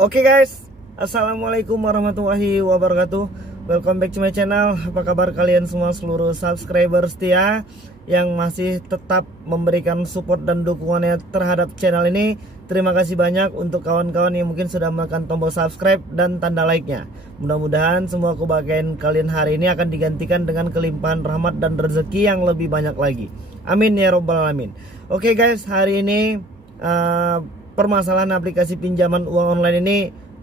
Oke guys, assalamualaikum warahmatullahi wabarakatuh. Welcome back to my channel. Apa kabar kalian semua, seluruh subscriber setia yang masih tetap memberikan support dan dukungannya terhadap channel ini. Terima kasih banyak untuk kawan-kawan yang mungkin sudah menekan tombol subscribe dan tanda like-nya. Mudah-mudahan semua kebahagiaan kalian hari ini akan digantikan dengan kelimpahan rahmat dan rezeki yang lebih banyak lagi. Amin ya robbal alamin. Oke guys, hari ini permasalahan aplikasi pinjaman uang online ini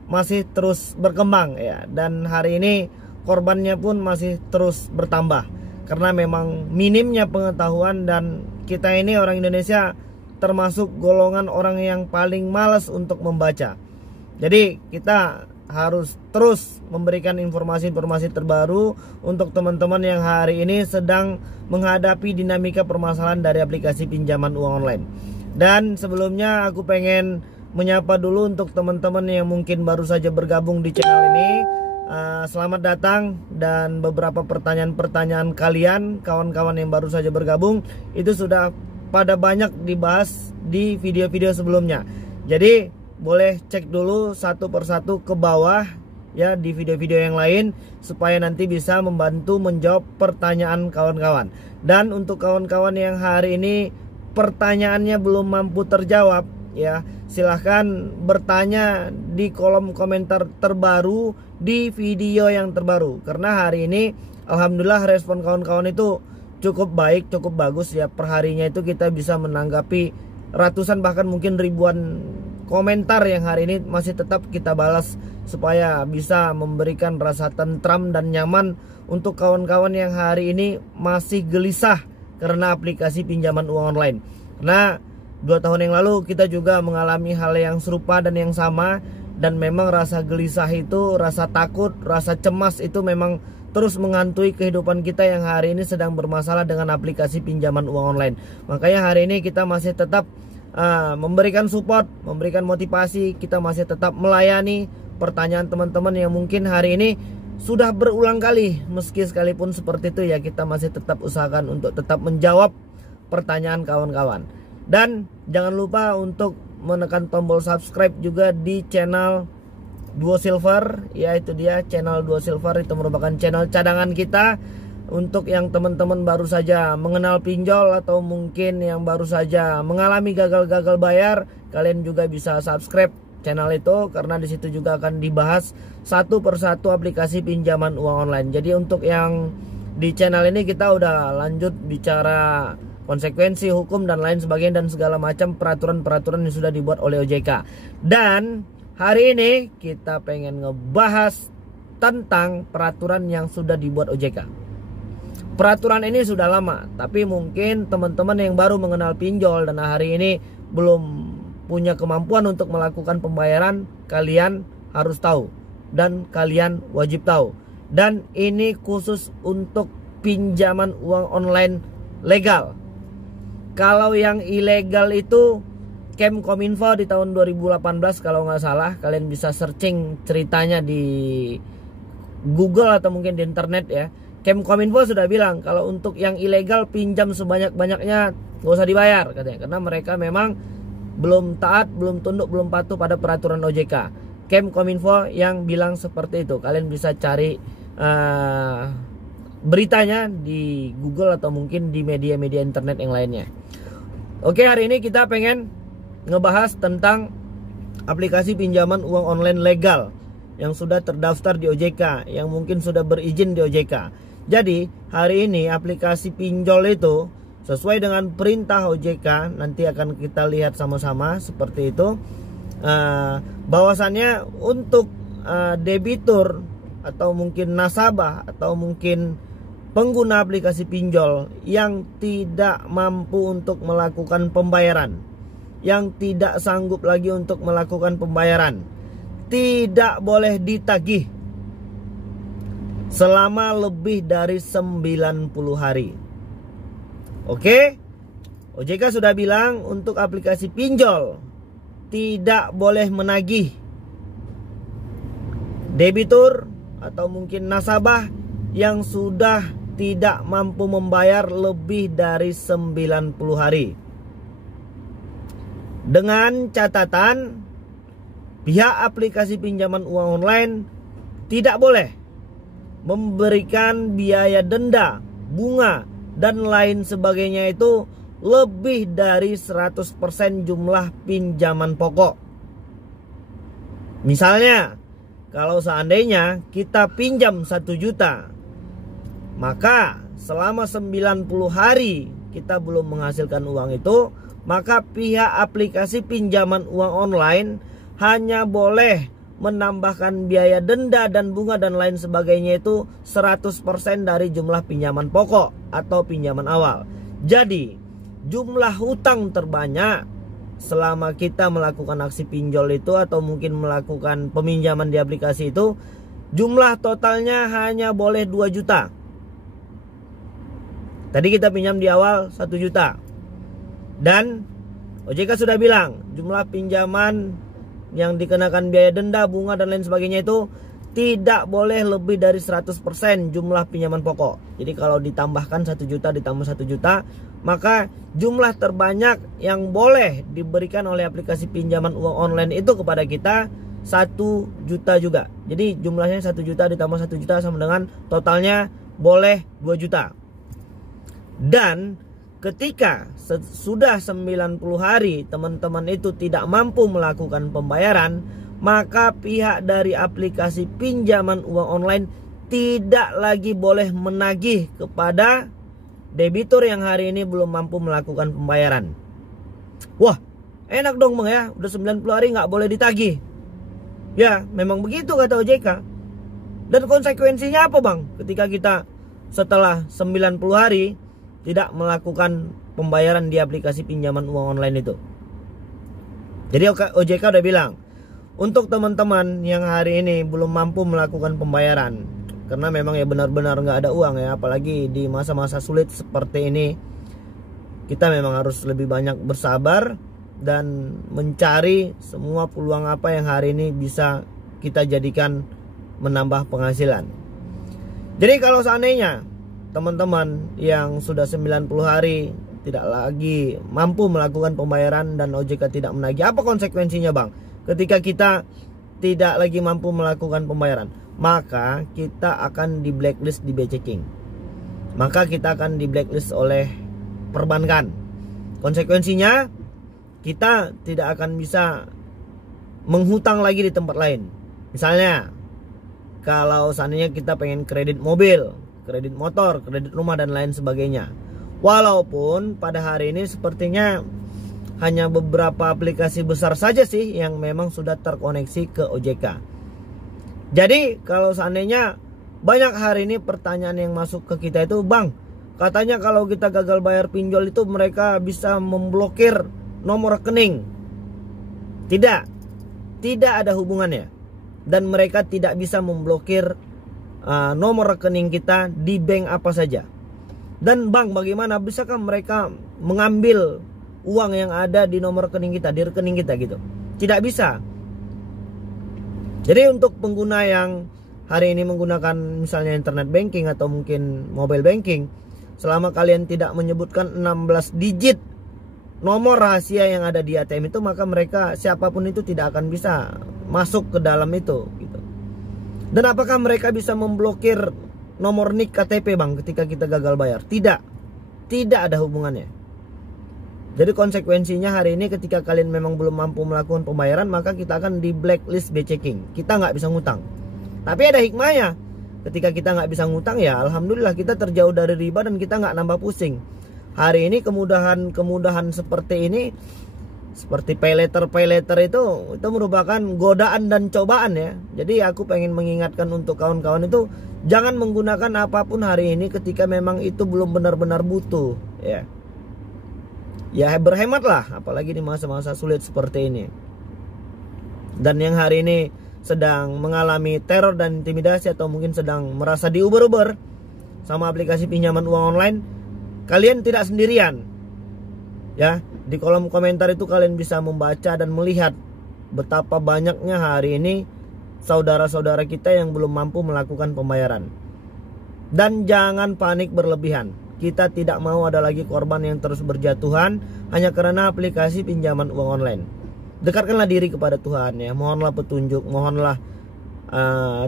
masih terus berkembang ya, dan hari ini korbannya pun masih terus bertambah karena memang minimnya pengetahuan, dan kita ini orang Indonesia termasuk golongan orang yang paling malas untuk membaca. Jadi kita harus terus memberikan informasi-informasi terbaru untuk teman-teman yang hari ini sedang menghadapi dinamika permasalahan dari aplikasi pinjaman uang online. Dan sebelumnya aku pengen menyapa dulu untuk teman-teman yang mungkin baru saja bergabung di channel ini. Selamat datang, dan beberapa pertanyaan-pertanyaan kalian, kawan-kawan yang baru saja bergabung, itu sudah pada banyak dibahas di video-video sebelumnya. Jadi boleh cek dulu satu persatu ke bawah ya di video-video yang lain, supaya nanti bisa membantu menjawab pertanyaan kawan-kawan. Dan untuk kawan-kawan yang hari ini pertanyaannya belum mampu terjawab ya, silahkan bertanya di kolom komentar terbaru di video yang terbaru, karena hari ini alhamdulillah respon kawan-kawan itu cukup baik, cukup bagus ya. Perharinya itu kita bisa menanggapi ratusan bahkan mungkin ribuan komentar yang hari ini masih tetap kita balas, supaya bisa memberikan rasa tentram dan nyaman untuk kawan-kawan yang hari ini masih gelisah karena aplikasi pinjaman uang online. Nah, 2 tahun yang lalu kita juga mengalami hal yang serupa dan yang sama, dan memang rasa gelisah itu, rasa takut, rasa cemas itu memang terus menghantui kehidupan kita yang hari ini sedang bermasalah dengan aplikasi pinjaman uang online. Makanya hari ini kita masih tetap memberikan support, memberikan motivasi, kita masih tetap melayani pertanyaan teman-teman yang mungkin hari ini sudah berulang kali. Meski sekalipun seperti itu ya, kita masih tetap usahakan untuk tetap menjawab pertanyaan kawan-kawan. Dan jangan lupa untuk menekan tombol subscribe juga di channel Duo Silver, yaitu dia channel Duo Silver. Itu merupakan channel cadangan kita untuk yang teman-teman baru saja mengenal pinjol, atau mungkin yang baru saja mengalami gagal-gagal bayar. Kalian juga bisa subscribe channel itu, karena di situ juga akan dibahas satu persatu aplikasi pinjaman uang online. Jadi untuk yang di channel ini kita udah lanjut bicara konsekuensi hukum dan lain sebagainya, dan segala macam peraturan-peraturan yang sudah dibuat oleh OJK. Dan hari ini kita pengen ngebahas tentang peraturan yang sudah dibuat OJK. Peraturan ini sudah lama, tapi mungkin teman-teman yang baru mengenal pinjol dan hari ini belum punya kemampuan untuk melakukan pembayaran, kalian harus tahu dan kalian wajib tahu. Dan ini khusus untuk pinjaman uang online legal. Kalau yang ilegal itu Kemkominfo di tahun 2018 kalau nggak salah, kalian bisa searching ceritanya di Google atau mungkin di internet ya. Kemkominfo sudah bilang kalau untuk yang ilegal pinjam sebanyak-banyaknya nggak usah dibayar katanya, karena mereka memang belum taat, belum tunduk, belum patuh pada peraturan OJK. Kemkominfo yang bilang seperti itu. Kalian bisa cari beritanya di Google atau mungkin di media-media internet yang lainnya. Oke, hari ini kita pengen ngebahas tentang aplikasi pinjaman uang online legal yang sudah terdaftar di OJK, yang mungkin sudah berizin di OJK. Jadi hari ini aplikasi pinjol itu sesuai dengan perintah OJK, nanti akan kita lihat sama-sama seperti itu. Bahwasannya untuk debitur atau mungkin nasabah atau mungkin pengguna aplikasi pinjol yang tidak mampu untuk melakukan pembayaran, yang tidak sanggup lagi untuk melakukan pembayaran, tidak boleh ditagih selama lebih dari 90 hari. Oke? OJK sudah bilang untuk aplikasi pinjol tidak boleh menagih debitur atau mungkin nasabah yang sudah tidak mampu membayar lebih dari 90 hari. Dengan catatan pihak aplikasi pinjaman uang online tidak boleh memberikan biaya denda, bunga, dan lain sebagainya itu lebih dari 100% jumlah pinjaman pokok. Misalnya, kalau seandainya kita pinjam 1 juta, maka selama 90 hari kita belum menghasilkan uang itu, maka pihak aplikasi pinjaman uang online hanya boleh menambahkan biaya denda dan bunga dan lain sebagainya itu 100% dari jumlah pinjaman pokok atau pinjaman awal. Jadi jumlah hutang terbanyak selama kita melakukan aksi pinjol itu atau mungkin melakukan peminjaman di aplikasi itu, jumlah totalnya hanya boleh 2 juta. Tadi kita pinjam di awal 1 juta. Dan OJK sudah bilang jumlah pinjaman yang dikenakan biaya denda, bunga, dan lain sebagainya itu tidak boleh lebih dari 100% jumlah pinjaman pokok. Jadi kalau ditambahkan 1 juta ditambah 1 juta, maka jumlah terbanyak yang boleh diberikan oleh aplikasi pinjaman uang online itu kepada kita 1 juta juga. Jadi jumlahnya 1 juta ditambah 1 juta sama dengan totalnya boleh 2 juta. Dan ketika sudah 90 hari teman-teman itu tidak mampu melakukan pembayaran, maka pihak dari aplikasi pinjaman uang online tidak lagi boleh menagih kepada debitur yang hari ini belum mampu melakukan pembayaran. Wah, enak dong Bang ya, udah 90 hari nggak boleh ditagih. Ya, memang begitu kata OJK. Dan konsekuensinya apa Bang? Ketika kita setelah 90 hari tidak melakukan pembayaran di aplikasi pinjaman uang online itu. Jadi OJK udah bilang, untuk teman-teman yang hari ini belum mampu melakukan pembayaran, karena memang ya benar-benar nggak ada uang ya, apalagi di masa-masa sulit seperti ini, kita memang harus lebih banyak bersabar dan mencari semua peluang apa yang hari ini bisa kita jadikan menambah penghasilan. Jadi kalau seandainya teman-teman yang sudah 90 hari tidak lagi mampu melakukan pembayaran dan OJK tidak menagih, apa konsekuensinya Bang? Ketika kita tidak lagi mampu melakukan pembayaran, maka kita akan di blacklist di BCking. Maka kita akan di blacklist oleh perbankan. Konsekuensinya kita tidak akan bisa menghutang lagi di tempat lain. Misalnya kalau seandainya kita pengen kredit mobil, kredit motor, kredit rumah, dan lain sebagainya. Walaupun pada hari ini sepertinya hanya beberapa aplikasi besar saja sih yang memang sudah terkoneksi ke OJK. Jadi kalau seandainya banyak hari ini pertanyaan yang masuk ke kita itu, Bang, katanya kalau kita gagal bayar pinjol itu mereka bisa memblokir nomor rekening. Tidak ada hubungannya. Dan mereka tidak bisa memblokir nomor rekening kita di bank apa saja. Dan Bang, bagaimana bisakah mereka mengambil uang yang ada di nomor rekening kita, di rekening kita gitu? Tidak bisa. Jadi untuk pengguna yang hari ini menggunakan misalnya internet banking atau mungkin mobile banking, selama kalian tidak menyebutkan 16 digit nomor rahasia yang ada di ATM itu, maka mereka siapapun itu tidak akan bisa masuk ke dalam itu gitu. Dan apakah mereka bisa memblokir nomor NIK KTP Bang ketika kita gagal bayar? Tidak ada hubungannya. Jadi konsekuensinya hari ini ketika kalian memang belum mampu melakukan pembayaran, maka kita akan di blacklist BCking. Kita nggak bisa ngutang. Tapi ada hikmahnya. Ketika kita nggak bisa ngutang, ya alhamdulillah kita terjauh dari riba dan kita nggak nambah pusing. Hari ini kemudahan seperti ini, seperti pay letter itu merupakan godaan dan cobaan ya. Jadi aku pengen mengingatkan untuk kawan-kawan itu, jangan menggunakan apapun hari ini ketika memang itu belum benar-benar butuh ya. Ya berhematlah, apalagi di masa-masa sulit seperti ini. Dan yang hari ini sedang mengalami teror dan intimidasi atau mungkin sedang merasa diuber-uber sama aplikasi pinjaman uang online, kalian tidak sendirian. Ya, di kolom komentar itu kalian bisa membaca dan melihat betapa banyaknya hari ini saudara-saudara kita yang belum mampu melakukan pembayaran. Dan jangan panik berlebihan. Kita tidak mau ada lagi korban yang terus berjatuhan hanya karena aplikasi pinjaman uang online. dekatkanlah diri kepada Tuhan ya. Mohonlah petunjuk, mohonlah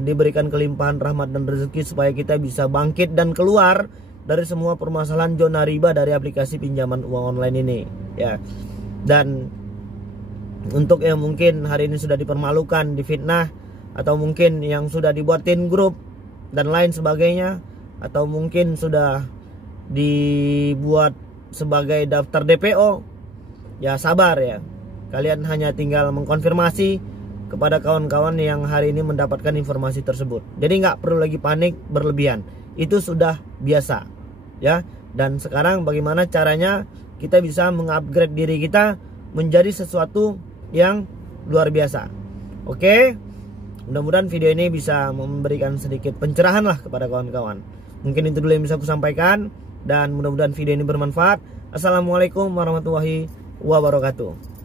diberikan kelimpahan rahmat dan rezeki supaya kita bisa bangkit dan keluar dari semua permasalahan zona riba dari aplikasi pinjaman uang online ini ya. Dan untuk yang mungkin hari ini sudah dipermalukan, difitnah, atau mungkin yang sudah dibuatin grup dan lain sebagainya, atau mungkin sudah dibuat sebagai daftar DPO, ya sabar ya. Kalian hanya tinggal mengkonfirmasi kepada kawan-kawan yang hari ini mendapatkan informasi tersebut. Jadi nggak perlu lagi panik berlebihan. Itu sudah biasa ya. Dan sekarang bagaimana caranya kita bisa mengupgrade diri kita menjadi sesuatu yang luar biasa. Oke, mudah-mudahan video ini bisa memberikan sedikit pencerahan lah kepada kawan-kawan. Mungkin itu dulu yang bisa aku sampaikan, dan mudah-mudahan video ini bermanfaat. Assalamualaikum warahmatullahi wabarakatuh.